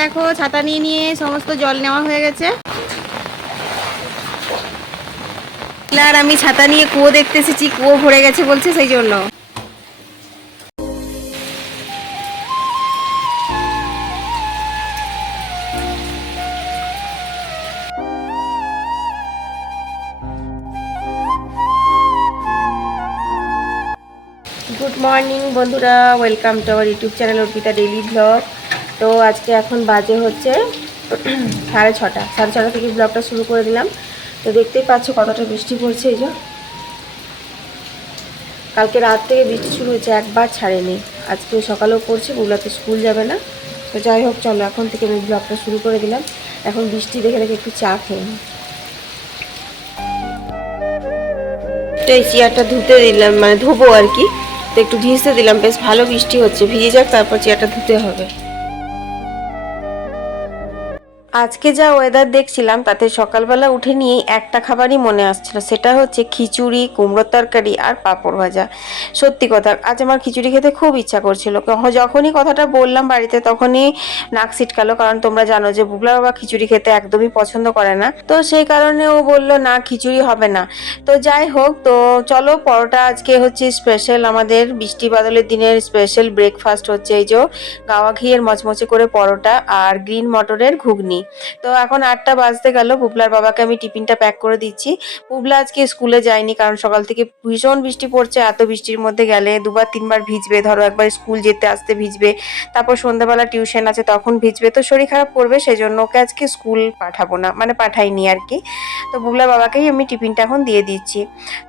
দেখো ছাতা নিয়ে নিয়ে সমস্ত জল নেওয়া হয়ে গেছে আর আমি ছাতা নিয়ে কুয়ো দেখতে এসেছি কুয়ো ভরে গেছে বলছে সেই জন্য গুড মর্নিং বন্ধুরা welcome to our YouTube channel Arpita daily blog তো আজকে এখন বাজে হচ্ছে সাড়ে ছটা। সাড়ে ছটা থেকে ব্লগটা শুরু করে দিলাম। তো দেখতেই পাচ্ছ কতটা বৃষ্টি পড়ছে এই যে। কালকে রাত থেকে বৃষ্টি শুরু হয়েছে, একবার ছাড়েনি। আজকে সকালেও পড়ছে ওগুলোতে স্কুল যাবে না। তো যাই হোক, চলো এখন থেকে আমি ব্লগটা শুরু করে দিলাম। এখন বৃষ্টি দেখে দেখে একটু চা খেয়ে। তো এই চেয়ারটা ধুতে দিলাম মানে ধোবো আর কি। তো একটু ভিজতে দিলাম। বেশ ভালো বৃষ্টি হচ্ছে। ভিজে যাক, তারপর চেয়ারটা ধুতে হবে। আজকে যা ওয়েদার দেখছিলাম, তাতে সকালবেলা উঠে নিয়েই একটা খাবারই মনে আসছিল সেটা হচ্ছে খিচুড়ি কুমড়োর তরকারি আর পাঁপড় ভাজা। সত্যি কথা, আজ আমার খিচুড়ি খেতে খুব ইচ্ছা করছিল। যখনই কথাটা বললাম বাড়িতে, তখনই নাক ছিটকালো, কারণ তোমরা জানো যে বুবলা বাবা খিচুড়ি খেতে একদমই পছন্দ করে না। তো সেই কারণে ও বলল, না, খিচুড়ি হবে না। তো যাই হোক, তো চলো, পরোটা আজকে হচ্ছে স্পেশাল আমাদের বৃষ্টি বাদলের দিনের স্পেশাল ব্রেকফাস্ট হচ্ছে এই যে গাওয়া ঘিয়ের মচমচে করে পরোটা আর গ্রিন মটরের ঘুগনি। তো এখন আটটা বাজতে গেল, পুবলার বাবাকে আমি টিফিনটা প্যাক করে দিচ্ছি। পুবলা আজকে স্কুলে যায়নি কারণ সকাল থেকে ভীষণ বৃষ্টি পড়ছে, এত বৃষ্টির মধ্যে গেলে দুবার তিনবার ভিজবে, ধরো একবার স্কুল যেতে আসতে ভিজবে, তারপর সন্ধ্যাবেলা টিউশন আছে তখন ভিজবে, তো শরীর খারাপ করবে সেই জন্য ওকে আজকে স্কুল পাঠাবো না মানে পাঠাইনি আর কি। তো বুবলা বাবাকেই আমি টিফিনটা এখন দিয়ে দিচ্ছি।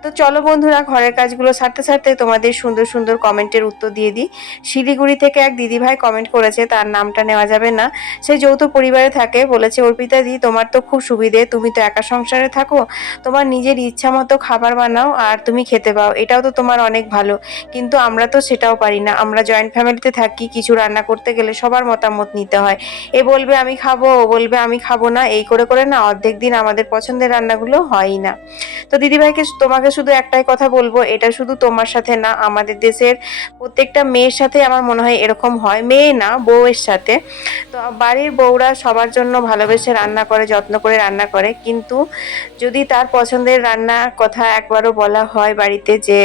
তো চলো বন্ধুরা, ঘরের কাজগুলো সারতে সারতে তোমাদের সুন্দর সুন্দর কমেন্টের উত্তর দিয়ে দিই। শিলিগুড়ি থেকে এক দিদিভাই কমেন্ট করেছে, তার নামটা নেওয়া যাবে না। সে যৌথ পরিবারে থাকে বলেছে, অর্পিতা দি, তোমার তো খুব সুবিধে, তুমি তো একা সংসারে থাকো, তোমার নিজের ইচ্ছা মতো খাবার বানাও আর তুমি খেতে পাও, এটাও তো তোমার অনেক ভালো। কিন্তু আমরা তো সেটাও পারি না, আমরা জয়েন্ট ফ্যামিলিতে থাকি, কিছু রান্না করতে গেলে সবার মতামত নিতে হয়। এ বলবে, আমি খাব, ও বলবে, আমি খাব না, এই করে করে না, অর্ধেক দিন আমাদের পছন্দের রান্নাগুলো হয়ই না। তো দিদিভাইকে তোমাকে শুধু একটাই কথা বলব, এটা শুধু তোমার সাথে না, আমাদের দেশের প্রত্যেকটা মেয়ের সাথে আমার মনে হয় এরকম হয়, মেয়ে না, বউয়ের সাথে। তো বাড়ির বউরা সবার জন্য ভালোবেসে রান্না করে যত্ন করে রান্না করে। কিন্তু যদি তার পছন্দের রান্না কথা একবারও বলা হয় বাড়িতে যে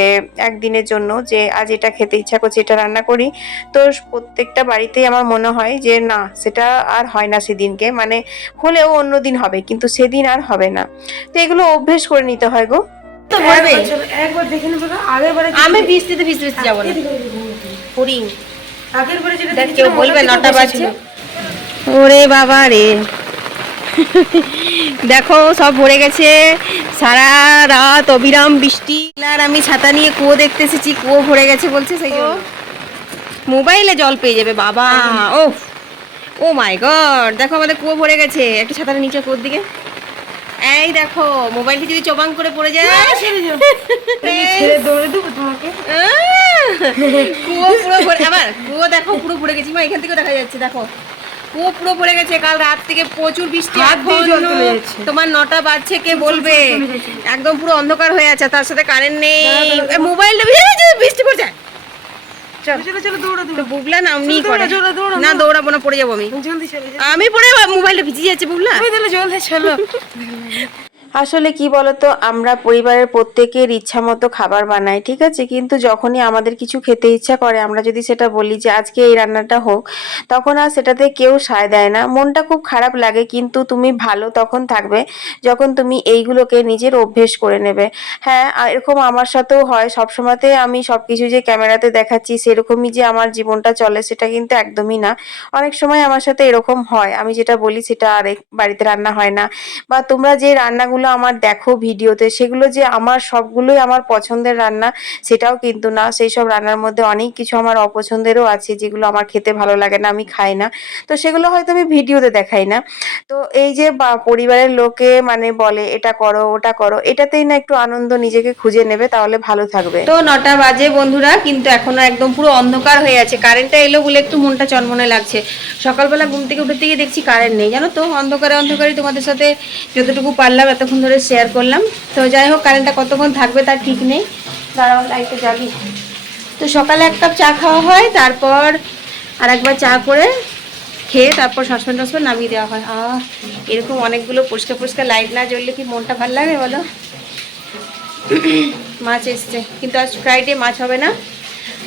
একদিনের জন্য যে আজ এটা খেতে ইচ্ছা করছে এটা রান্না করি তো প্রত্যেকটা বাড়িতেই আমার মনে হয় যে না সেটা আর হয় না সেদিনকে। মানে হলেও অন্য দিন হবে কিন্তু সেদিন আর হবে না। তো এগুলো অভ্যেস করে নিতে হয় গো। আমি বৃষ্টিতে ভিজতে ভিজতে যাব না। হরিং আগের বারে যেটা কেউ বলবে নটা বাজছে। ওরে বাবা রে। দেখো সব ভরে গেছে। সারা রাত অবিরাম বৃষ্টি। আর আমি ছাতা নিয়ে কুয়ো দেখতে এসেছি কুয়ো ভরে গেছে বলছে সেই মোবাইলে জল পেয়ে যাবে বাবা। Oh oh my God. দেখো আমাদের কুয়ো ভরে গেছে। একটু ছাতাটা নিচে কুয়োর দিকে। এই দেখো মোবাইলটি যদি চবাং করে পড়ে যায়। দৌড়ে দেবো তোমাকে। কুয়ো পুরো ভরে আবার কুয়ো দেখো পুরো ভরে গেছি। মা এখান থেকেও দেখা যাচ্ছে দেখো। পুরো ভরে গেছে কাল রাত থেকে প্রচুর বৃষ্টি। তোমার নটা বাজছে কে বলবে? একদম পুরো অন্ধকার হয়ে আছে তার সাথে কারেন্ট নেই। মোবাইলটা বৃষ্টি পড়ছে। বুবলা নামনি চলো, করে। না দৌড়াবো না পড়ে যাব আমি। আমি পড়ে মোবাইলটা ভিজে যাচ্ছে বুবলা। চলো। আসলে কি বলতো, আমরা পরিবারের প্রত্যেকের ইচ্ছা মতো খাবার বানাই, ঠিক আছে? কিন্তু যখনই আমাদের কিছু খেতে ইচ্ছা করে, আমরা যদি সেটা বলি যে আজকে এই রান্নাটা হোক, তখন আর সেটাতে কেউ সায় দেয় না। মনটা খুব খারাপ লাগে, কিন্তু তুমি ভালো তখন থাকবে যখন তুমি এইগুলোকে নিজের অভ্যেস করে নেবে। হ্যাঁ এরকম আমার সাথেও হয়। সবসময়তে আমি সব কিছু যে ক্যামেরাতে দেখাচ্ছি, সেরকমই যে আমার জীবনটা চলে, সেটা কিন্তু একদমই না। অনেক সময় আমার সাথে এরকম হয়। আমি যেটা বলি, সেটা আর এক- বাড়িতে রান্না হয় না। বা তোমরা যে রান্নাগুলো আমার দেখো ভিডিওতে, সেগুলো যে আমার সবগুলোই আমার পছন্দের রান্না, সেটাও কিন্তু না। সেই সব রান্নার মধ্যে অনেক কিছু আমার অপছন্দেরও আছে, যেগুলো আমার খেতে ভালো লাগে না, আমি খাই না। তো সেগুলো হয়তো আমি ভিডিওতে দেখাই না। তো এই যে পরিবারের লোকে মানে বলে, এটা করো, ওটা করো, এটাতেই না একটু আনন্দ নিজেকে খুঁজে নেবে, তাহলে ভালো থাকবে। তো নটা বাজে বন্ধুরা, কিন্তু এখনও একদম পুরো অন্ধকার হয়ে আছে। কারেন্টটা এলো বলে একটু মনটা চনমনে লাগছে। সকালবেলা ঘুম থেকে উঠে থেকে দেখছি কারেন্ট নেই। জানো তো, অন্ধকারে অন্ধকারে তোমাদের সাথে যতটুকু পারলাম এতক্ষণ ধরে শেয়ার করলাম। তো যাই হোক কারেন্টটা কতক্ষণ থাকবে তার ঠিক নেই। দাঁড়াও লাইটটা যাবি তো সকালে এক কাপ চা খাওয়া হয়, তারপর আর একবার চা করে খেয়ে তারপর সসপ্যান টসপ্যান নামিয়ে দেওয়া হয়। আহ, এরকম অনেকগুলো পরিষ্কার পরিষ্কার লাইট না জ্বললে কি মনটা ভালো লাগে বলো? মাছ এসছে। কিন্তু আজ ফ্রাইডে মাছ হবে না।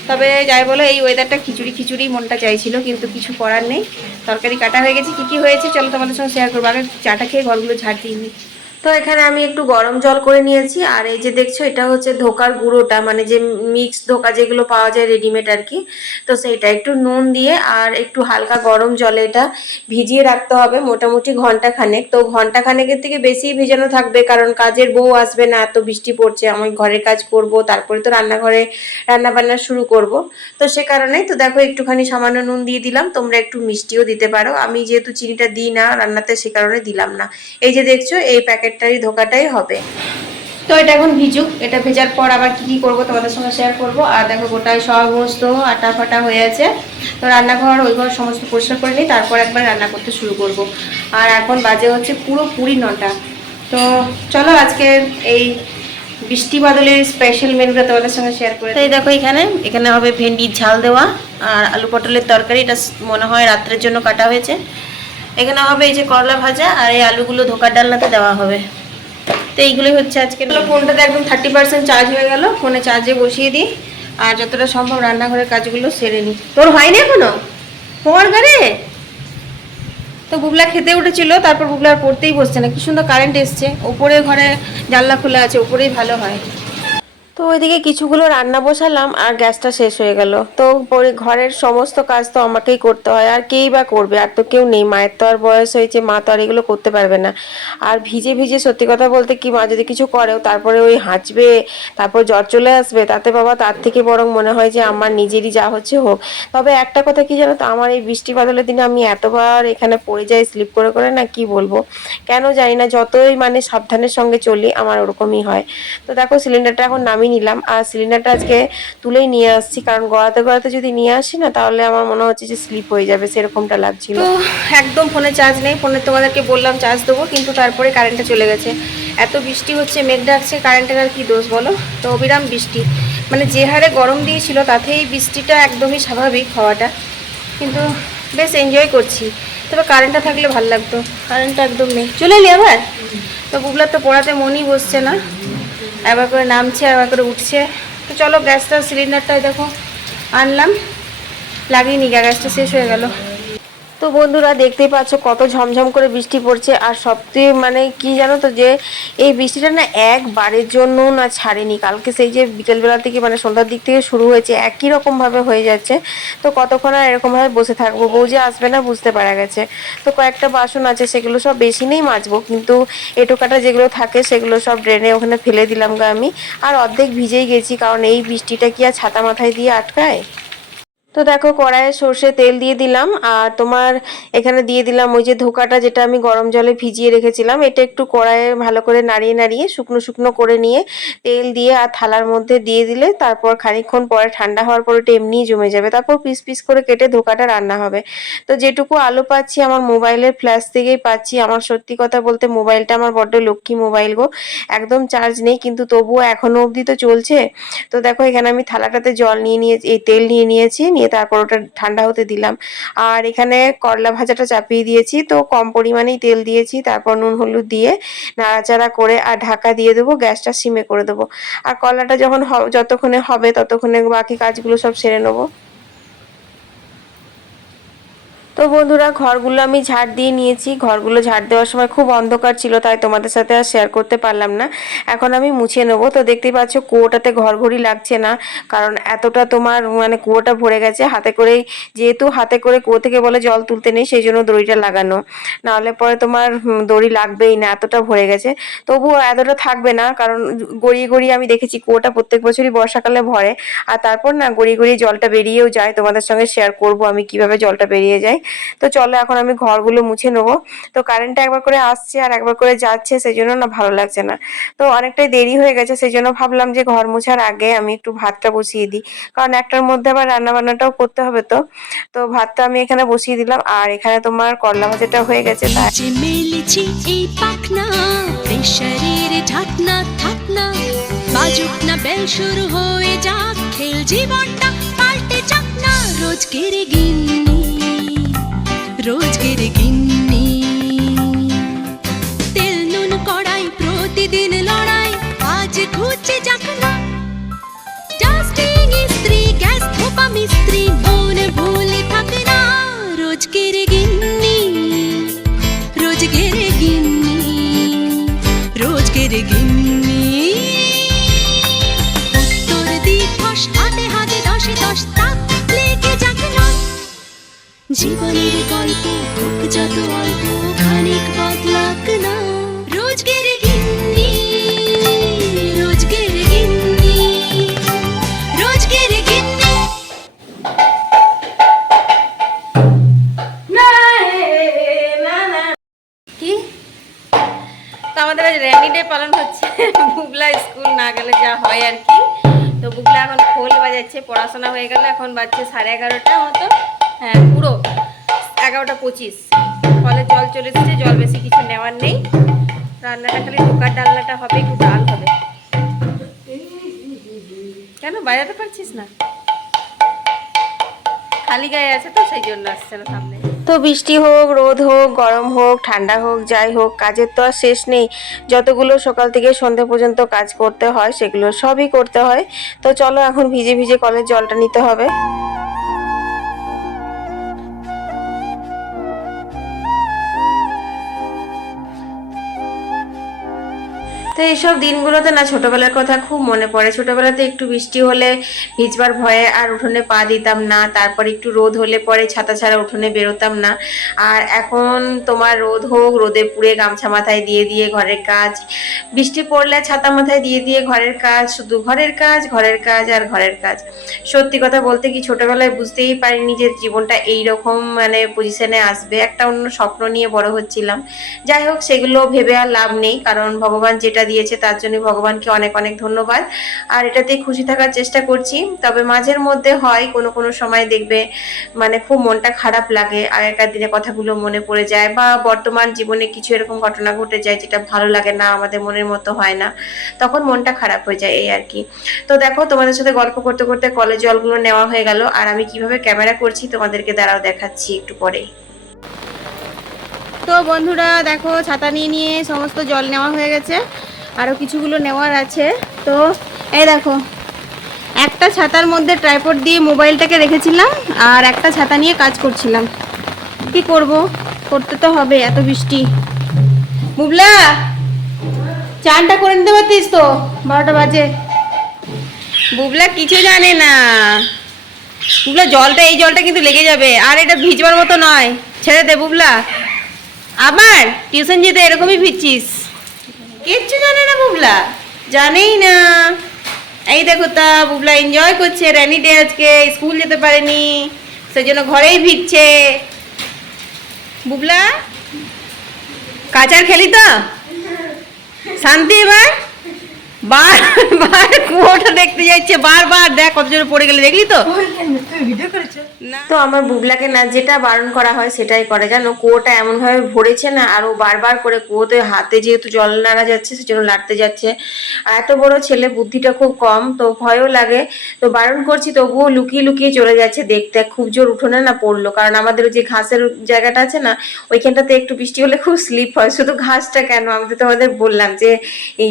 তবে যাই বলো, এই ওয়েদারটা খিচুড়ি খিচুড়ি মনটা চাইছিল, কিন্তু কিছু করার নেই। তরকারি কাটা হয়ে গেছে, কী কী হয়েছে, চলো তোমাদের সঙ্গে শেয়ার করব। আগে চাটা খেয়ে ঘরগুলো ঝাড় দিয়ে নিই। তো এখানে আমি একটু গরম জল করে নিয়েছি, আর এই যে দেখছ এটা হচ্ছে ধোকার গুঁড়োটা মানে যে মিক্স ধোকা যেগুলো পাওয়া যায় রেডিমেড আর কি, তো সেইটা একটু নুন দিয়ে আর একটু হালকা গরম জলে এটা ভিজিয়ে রাখতে হবে মোটামুটি ঘণ্টা খানেক তো ঘণ্টা খানেকের থেকে বেশি ভিজানো থাকবে কারণ কাজের বউ আসবে না, এত বৃষ্টি পড়ছে, আমি ঘরের কাজ করব, তারপরে তো রান্নাঘরে রান্না বান্না শুরু করব। তো সে কারণে তো দেখো একটুখানি সামান্য নুন দিয়ে দিলাম, তোমরা একটু মিষ্টিও দিতে পারো। আমি যেহেতু চিনিটা দিই না রান্নাতে সে কারণে দিলাম না। এই যে দেখছ এই প্যাকেটটারই ধোকাটাই হবে। তো এটা এখন ভিজুক এটা ভেজার পর আবার কি কি করব তোমাদের সঙ্গে শেয়ার করব। আর দেখো গোটায় সমস্ত আটা ফাটা হয়ে আছে। তো রান্নাঘর ওই ঘর সমস্ত পরিষ্কার করে নিই তারপর একবার রান্না করতে শুরু করব। আর এখন বাজে হচ্ছে পুরো পুরি নটা। তো চলো আজকে এই বৃষ্টি বাদলের স্পেশাল মেনুটা তোমাদের সঙ্গে শেয়ার করে তো এই দেখো এখানে এখানে হবে ভেন্ডির ঝাল দেওয়া। আর আলু পটলের তরকারি এটা মনে হয় রাত্রের জন্য কাটা হয়েছে। এখানে হবে এই যে করলা ভাজা আর এই আলুগুলো ধোকার ডালনাতে দেওয়া হবে। তো এইগুলোই হচ্ছে আজকে ফোনটাতে একদম থার্টি পার্সেন্ট চার্জ হয়ে গেল, ফোনে চার্জে বসিয়ে দিই। আর যতটা সম্ভব রান্নাঘরের কাজগুলো সেরে নিই। তোর হয়নি এখনও? তোমার ঘরে? তো বুবলা খেতে উঠেছিল, তারপর বুবলা আর পড়তেই বসছে না। কি সুন্দর কারেন্ট এসছে। ওপরে ঘরে জানলা খোলা আছে, ওপরেই ভালো হয়। তো ওইদিকে কিছুগুলো রান্না বসালাম আর গ্যাসটা শেষ হয়ে গেল। তো ঘরের সমস্ত কাজ তো আমাকেই করতে হয়, আর কেই বা করবে? আর তো কেউ নেই, মায়ের তো আর বয়স হয়েছে, মা তো আর এগুলো করতে পারবে না। আর ভিজে ভিজে সত্যি কথা বলতে কি, মা যদি কিছু করেও তারপরে ওই হাঁচবে, তারপর জ্বর চলে আসবে, তাতে বাবা তার থেকে বরং মনে হয় যে আমার নিজেরই যা হচ্ছে হোক। তবে একটা কথা কি জানো তো, আমার এই বৃষ্টি বাদলের দিনে আমি এতবার এখানে পড়ে যাই, স্লিপ করে করে না কি বলব? কেন জানি না, যতই মানে সাবধানের সঙ্গে চলি, আমার ওরকমই হয়। তো দেখো, সিলিন্ডারটা এখন নামিয়ে নিলাম। আর সিলিন্ডারটা আজকে তুলেই নিয়ে আসছি, কারণ গড়াতে গড়াতে যদি নিয়ে আসি না, তাহলে আমার মনে হচ্ছে যে স্লিপ হয়ে যাবে, সেরকমটা লাগছিল। একদম ফোনে চার্জ নেই, ফোনে তোমাদেরকে বললাম চার্জ দেবো, কিন্তু তারপরে কারেন্টটা চলে গেছে। এত বৃষ্টি হচ্ছে, মেঘ ডাকছে কারেন্টের আর কি দোষ বলো? তো অবিরাম বৃষ্টি। মানে যে হারে গরম দিয়েছিল, তাতেই বৃষ্টিটা একদমই স্বাভাবিক হওয়াটা। কিন্তু বেশ এনজয় করছি। তবে কারেন্টটা থাকলে ভালো লাগতো। কারেন্টটা একদম নেই। চলে এলি আবার? তো বুবলার তো পড়াতে মনই বসছে না। একবার করে নামছে, একবার করে উঠছে। তো চলো গ্যাসটা সিলিন্ডারটাই দেখো। আনলাম। লাগিয়ে নি, গ্যাসটা শেষ হয়ে গেল। তো বন্ধুরা দেখতেই পাচ্ছ কত ঝমঝম করে বৃষ্টি পড়ছে। আর সবথেকে মানে কি জানো তো যে, এই বৃষ্টিটা না একবারের জন্য না ছাড়েনি। কালকে সেই যে বিকেলবেলা থেকে মানে সন্ধ্যার দিক থেকে শুরু হয়েছে, একই রকমভাবে হয়ে যাচ্ছে। তো কতক্ষণ আর এরকমভাবে বসে থাকব? বউ যে আসবে না বুঝতে পারা গেছে। তো কয়েকটা বাসন আছে, সেগুলো সব বেশি নেই মাজবো। কিন্তু এটোকাটা যেগুলো থাকে, সেগুলো সব ড্রেনে ওখানে ফেলে দিলাম গা আমি। আর অর্ধেক ভিজেই গেছি, কারণ এই বৃষ্টিটা কি আর ছাতা মাথায় দিয়ে আটকায়? তো দেখো কড়াইয়ে সর্ষে তেল দিয়ে দিলাম, আর তোমার এখানে দিয়ে দিলাম ওই যে ধোকাটা যেটা আমি গরম জলে ভিজিয়ে রেখেছিলাম, এটা একটু কড়াইয়ে ভালো করে নাড়িয়ে নাড়িয়ে শুকনো শুকনো করে নিয়ে তেল দিয়ে আর থালার মধ্যে দিয়ে দিলে তারপর খানিকক্ষণ পরে ঠান্ডা হওয়ার পর ওটা এমনিই জমে যাবে, তারপর পিস পিস করে কেটে ধোকাটা রান্না হবে। তো যেটুকু আলো পাচ্ছি আমার মোবাইলের ফ্ল্যাশ থেকেই পাচ্ছি, আমার সত্যি কথা বলতে মোবাইলটা আমার বড্ড লক্ষ্মী মোবাইল গো, একদম চার্জ নেই কিন্তু তবুও এখনও অবধি তো চলছে। তো দেখো এখানে আমি থালাটাতে জল নিয়ে নিয়ে, এই তেল নিয়ে নিয়েছি নিয়ে তারপর ওটা ঠান্ডা হতে দিলাম। আর এখানে করলা ভাজাটা চাপিয়ে দিয়েছি, তো কম পরিমাণেই তেল দিয়েছি, তারপর নুন, হলুদ দিয়ে নাড়াচাড়া করে আর ঢাকা দিয়ে দেবো, গ্যাসটা সিমে করে দেবো। আর করলাটা যখন যতক্ষণে হবে ততক্ষণে বাকি কাজগুলো সব সেরে নেব। তো বন্ধুরা, ঘরগুলো আমি ঝাড় দিয়ে নিয়েছি। ঘরগুলো ঝাড় দেওয়ার সময় খুব অন্ধকার ছিল, তাই তোমাদের সাথে আর শেয়ার করতে পারলাম না। এখন আমি মুছে নেব। তো দেখতেই পাচ্ছ, কুয়োটাতে ঘর ঘড়ি লাগছে না, কারণ এতটা তোমার মানে কুয়োটা ভরে গেছে। হাতে করেই, যেহেতু হাতে করে কুয়ো থেকে বলে জল তুলতে নেই, সেই জন্য দড়িটা লাগানো। নাহলে পরে তোমার দড়ি লাগবেই না, এতটা ভরে গেছে। তবুও এতটা থাকবে না, কারণ গড়িয়ে গড়িয়ে আমি দেখেছি কুয়োটা প্রত্যেক বছরই বর্ষাকালে ভরে। আর তারপর না গড়িয়ে গড়িয়ে জলটা বেরিয়েও যায়। তোমাদের সঙ্গে শেয়ার করব আমি কীভাবে জলটা বেরিয়ে যায়। তো চলো এখন আমি ঘরগুলো মুছে নেব। তো কারেন্টটা একবার করে আসছে আর একবার করে যাচ্ছে সেই জন্য না ভালো লাগছে না। তো অনেকটাই দেরি হয়ে গেছে সেই জন্য ভাবলাম যে ঘর মোছার আগে আমি একটু ভাতটা বসিয়ে দিই। কারণ একটার মধ্যে আবার রান্না বান্নাটাও করতে হবে তো। তো ভাতটা আমি এখানে বসিয়ে দিলাম আর এখানে তোমার করলা ভাজাটা হয়ে গেছে। বাজুক না বেল শুরু হয়ে যাক, খেল জীবনটা পাল্টে যাক না। রোজকের গিন্নি রোজগের গিন্নি। তেল, নুন, কড়াই, প্রতিদিন লড়াই, আজ খুঁজছে যাক না। ডাস্টিং ইস্ত্রি গ্যাস থোপা মিস্ত্রি, মন ভুলে থাকে না রোজগের গিন্নি। রোজগের গিন্নি রোজগের গিন্নি। উত্তর দিক হাতে হাতে দশে দশ জীবনের গল্প হোক, যত অল্প, খানিক বদলাক না। তো আমাদের আজ পালন হচ্ছে। বুবলা স্কুল না গেলে যা হয় আর কি। তো বুবলা এখন খোল বাজাচ্ছে, পড়াশোনা হয়ে গেল, এখন বাজছে সাড়ে এগারোটা মতো। হ্যাঁ পুরো এগারোটা পঁচিশ। কলে জল চলে এসেছে, জল বেশি কিছু নেওয়ার নেই। রান্নাটা খালি ঢোকার ডালনাটা হবে, একটু ডাল হবে। কেন বাজাতে পারছিস না? খালি গায়ে আছে তো, সেই জন্য আসছে না সামনে। তো বৃষ্টি হোক, রোদ হোক, গরম হোক, ঠান্ডা হোক, যাই হোক, কাজের তো আর শেষ নেই। যতগুলো সকাল থেকে সন্ধে পর্যন্ত কাজ করতে হয়, সেগুলো সবই করতে হয়। তো চলো এখন ভিজে ভিজে কলের জলটা নিতে হবে। এইসব দিনগুলোতে না ছোটবেলার কথা খুব মনে পড়ে। ছোটবেলাতে একটু বৃষ্টি হলে ভিজবার ভয়ে আর উঠোনে পা দিতাম না, তারপর একটু রোদ হলে পরে ছাতা ছাড়া উঠোনে বেরোতাম না। আর এখন তোমার রোদ হোক, রোদে পুড়ে গামছা মাথায় দিয়ে দিয়ে ঘরের কাজ, বৃষ্টি পড়লে ছাতা মাথায় দিয়ে দিয়ে ঘরের কাজ, শুধু ঘরের কাজ ঘরের কাজ আর ঘরের কাজ। সত্যি কথা বলতে কি ছোটবেলায় বুঝতেই পারিনি যে জীবনটা এই রকম মানে পজিশনে আসবে। একটা অন্য স্বপ্ন নিয়ে বড় হচ্ছিলাম। যাই হোক, সেগুলো ভেবে আর লাভ নেই, কারণ ভগবান যেটা দিয়েছে, তার জন্য ভগবানকে অনেক অনেক ধন্যবাদ। আর এটাতে খুশি থাকার চেষ্টা করছি, তবে মাঝের মধ্যে হয়, কোনো কোনো সময় দেখবে মানে খুব মনটা খারাপ লাগে, আগেকার দিনে কথাগুলো মনে পড়ে যায়, বা বর্তমান জীবনে কিছু এরকম ঘটনা ঘটে যায় যেটা ভালো লাগে না, আমাদের মনের মতো হয় না, তখন মনটা খারাপ হয়ে যায়, এই আর কি। তো দেখো, তোমাদের সাথে গল্প করতে করতে কলেজ জলগুলো নেওয়া হয়ে গেল, আর আমি কীভাবে ক্যামেরা করছি তোমাদেরকে দাঁড়াও দেখাচ্ছি একটু পরে। তো বন্ধুরা, দেখো, ছাতা নিয়ে নিয়ে সমস্ত জল নেওয়া হয়ে গেছে। আরও কিছুগুলো নেওয়ার আছে। তো এই দেখো, একটা ছাতার মধ্যে ট্রাইপড দিয়ে মোবাইলটাকে রেখেছিলাম আর একটা ছাতা নিয়ে কাজ করছিলাম। কি করব? করতে তো হবে, এত বৃষ্টি। বুবলা, চানটা করে নিতে পারতিস তো? বারোটা বাজে। বুবলা কিছু জানে না। বুবলা, জলটা, এই জলটা কিন্তু লেগে যাবে। আর এটা ভিজবার মতো নয়। ছেড়ে দে বুবলা। আবার, টিউশন যেতে এরকমই ভিজছিস। কিচ্ছু জানে না বুবলা। জানেই না। এই দেখো তা, বুবলা এনজয় করছে র্যানি ডে আজকে স্কুল যেতে পারেনি সেই জন্য ঘরেই ভিড়ছে বুবলা, কাচার খেলি তো? শান্তি এবার? বার বার কুয়োটা দেখতে যাচ্ছে বারবার দেখ কত জোরে পড়ে গেলে দেখলি তো? তো আমার বুবলাকে না যেটা বারণ করা হয় সেটাই করে জানো? কুয়োটা এমনভাবে ভরেছে না আর ও বারবার করে কুয়োতে হাতে যেহেতু জল নাড়া যাচ্ছে সেজন্য লাড়তে যাচ্ছে। আর এত বড় ছেলে বুদ্ধিটা খুব কম তো ভয়ও লাগে। তো বারণ করছি তবুও লুকিয়ে লুকিয়ে চলে যাচ্ছে দেখতে খুব জোর উঠোনে না পড়ল। কারণ আমাদের যে ঘাসের জায়গাটা আছে না ওইখানটাতে একটু বৃষ্টি হলে খুব স্লিপ হয়। শুধু ঘাসটা কেন? আমি তো তোমাদের বললাম যে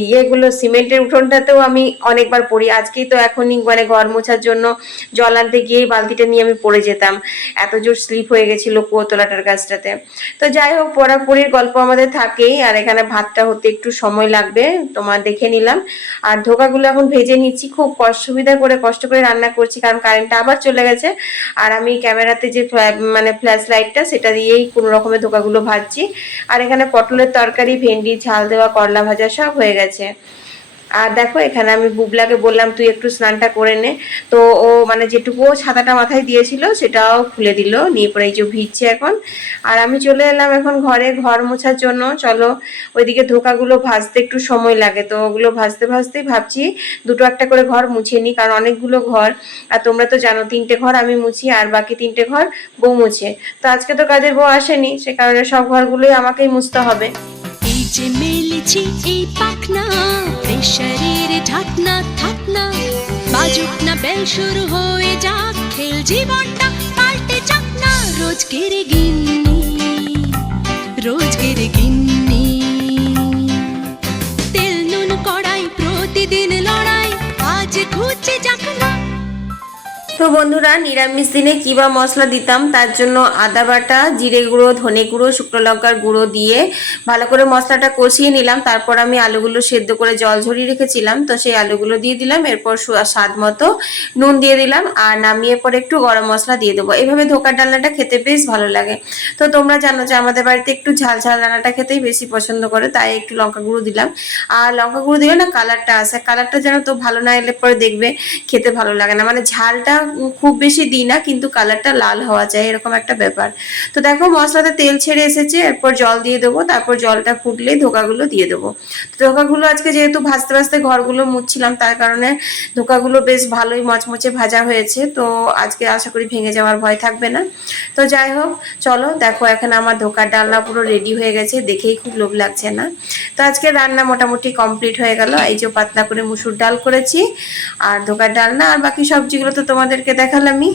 ইয়েগুলো সিমেন্টের উঠোনটাতেও আমি অনেকবার পড়ি। আজকেই তো এখনই মানে ঘর মোছার জন্য জল আনতে গিয়েই বালতিটা নিয়ে আমি পড়ে যেতাম। এত জোর স্লিপ হয়ে গেছিল কুয়োতলাটার গাছটাতে। তো যাই হোক পড়াপুরির গল্প আমাদের থাকেই। আর এখানে ভাতটা হতে একটু সময় লাগবে, তোমার দেখে নিলাম। আর ধোকাগুলো এখন ভেজে নিচ্ছি। খুব কষ্ট সুবিধা করে কষ্ট করে রান্না করছি, কারণ কারেন্টটা আবার চলে গেছে। আর আমি ক্যামেরাতে যে মানে ফ্ল্যাশ লাইটটা সেটা দিয়েই কোনো রকমের ধোকাগুলো ভাজছি। আর এখানে পটলের তরকারি ভেন্ডি ঝাল দেওয়া, করলা ভাজা সব হয়ে গেছে। আর দেখো, এখানে আমি বুবলাকে বললাম, তুই একটু স্নানটা করে নে। তো ও মানে যেটুকু ছাতাটা মাথায় দিয়েছিল, সেটাও খুলে দিল, নিয়ে পরে এই যে ভিজছে এখন। আর আমি চলে এলাম এখন ঘরে, ঘর মোছার জন্য। চলো, ওইদিকে ধোকাগুলো ভাজতে একটু সময় লাগে। তো ওগুলো ভাজতে, ভাজতেই ভাবছি, দুটো একটা করে ঘর মুছে নিই, কারণ অনেকগুলো ঘর। আর তোমরা তো জানো, তিনটে ঘর আমি মুছি, আর বাকি তিনটে ঘর বউ মুছে। তো আজকে তো কাজের বউ আসেনি, সে কারণে সব ঘরগুলোই আমাকেই মুছতে হবে। এই যে মেলেছি এই পাখনা প্রেশারের ঢাকনা থাকনা বাজুক না বেল শুরু হয়ে যাক খেল জীবনটা, পাল্টে যাক না রোজকের গিন্নি রোজকের গিন্নি। তেল নুন কড়াই, প্রতিদিন লড়াই, আজ ঘুচে যাক না তো বন্ধুরা, নিরামিষ দিনে কী বা মশলা দিতাম, তার জন্য আদা বাটা, জিরে গুঁড়ো, ধনে গুঁড়ো, শুকনো লঙ্কার গুঁড়ো দিয়ে ভালো করে মশলাটা কষিয়ে নিলাম। তারপর আমি আলুগুলো সেদ্ধ করে জল ঝরিয়ে রেখেছিলাম, তো সেই আলুগুলো দিয়ে দিলাম। এরপর স্বাদ মতো নুন দিয়ে দিলাম আর নামিয়ে পরে একটু গরম মশলা দিয়ে দেবো। এভাবে ধোকার ডালনাটা খেতে বেশ ভালো লাগে। তো তোমরা জানো যে আমাদের বাড়িতে একটু ঝাল ঝাল রান্নাটা খেতেই বেশি পছন্দ করে, তাই একটু লঙ্কা গুঁড়ো দিলাম। আর লঙ্কা গুঁড়ো দিলে না কালারটা আসে। কালারটা যেন তো ভালো না এলে পরে দেখবে, খেতে ভালো লাগে না। মানে ঝালটা খুব বেশি দিই না, কিন্তু কালারটা লাল হওয়া যায়, এরকম একটা ব্যাপার। তো দেখো, মশলাতে তেল ছেড়ে এসেছে, এরপর জল দিয়ে দেবো, তারপর জলটা ফুটলেই ধোকাগুলো দিয়ে দেবো। ধোকাগুলো আজকে যেহেতু ভাজতে ভাজতে ঘরগুলো মুছছিলাম, তার কারণে ধোকাগুলো বেশ ভালোই মচমচে ভাজা হয়েছে। তো আজকে আশা করি ভেঙে যাওয়ার ভয় থাকবে না। তো যাই হোক, চলো, দেখো এখন আমার ধোকার ডালনা পুরো রেডি হয়ে গেছে, দেখেই খুব লোভ লাগছে না। তো আজকে রান্না মোটামুটি কমপ্লিট হয়ে গেল, এই যে পাতলা করে মুসুর ডাল করেছি, আর ধোকার ডালনা আর বাকি সবজিগুলো তো তোমাদেরকে দেখালামই।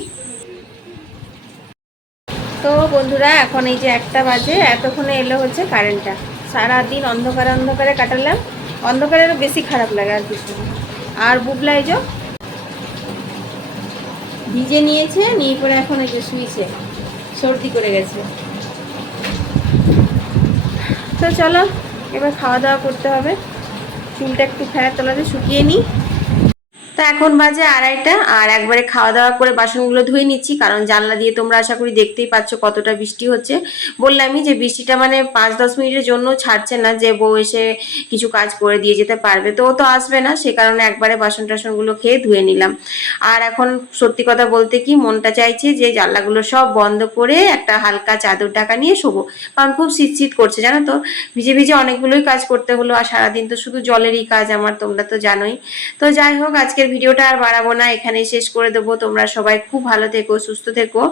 তো বন্ধুরা, এখন এই যে একটা বাজে, এতক্ষণে এলো হচ্ছে কারেন্টটা। সারাদিন অন্ধকারে অন্ধকারে কাটালাম। অন্ধকারেরও বেশি খারাপ লাগে আর কিছু আর বুবলাই যে ভিজে নিয়েছে, নিয়ে পরে এখন এই যে শুয়েছে সর্দি করে গেছে। তো চলো, এবার খাওয়া দাওয়া করতে হবে। চুলটা একটু ফেরার তলাতে শুকিয়ে নিই। তো এখন বাজে আড়াইটা, আর একবারে খাওয়া দাওয়া করে বাসনগুলো ধুয়ে নিচ্ছি, কারণ জানলা দিয়ে তোমরা আশা করি দেখতেই পাচ্ছ কতটা বৃষ্টি হচ্ছে। বললামই যে বৃষ্টিটা মানে পাঁচ দশ মিনিটের জন্য ছাড়ছে না, যে বউ এসে কিছু কাজ করে দিয়ে যেতে পারবে, তো ও তো আসবে না, সে কারণে একবারে বাসন টাসনগুলো খেয়ে ধুয়ে নিলাম। আর এখন সত্যি কথা বলতে কি, মনটা চাইছে যে জানলাগুলো সব বন্ধ করে একটা হালকা চাদর টাকা নিয়ে শোবো, কারণ খুব শীত শীত করছে, জানো তো? ভিজে ভিজে অনেকগুলোই কাজ করতে হলো, আর সারাদিন তো শুধু জলেরই কাজ আমার, তোমরা তো জানোই। তো যাই হোক, আজকের ভিডিওটা আর বাড়াবো না এখানে শেষ করে দেবো। তোমরা সবাই খুব ভালো থেকো, সুস্থ থেকো।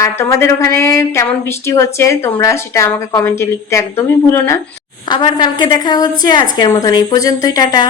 আর তোমাদের ওখানে কেমন বৃষ্টি হচ্ছে, তোমরা সেটা আমাকে কমেন্টে লিখতে একদমই ভুলো না। আবার কালকে দেখা হচ্ছে, আজকের মতন এই পর্যন্তই, টাটা।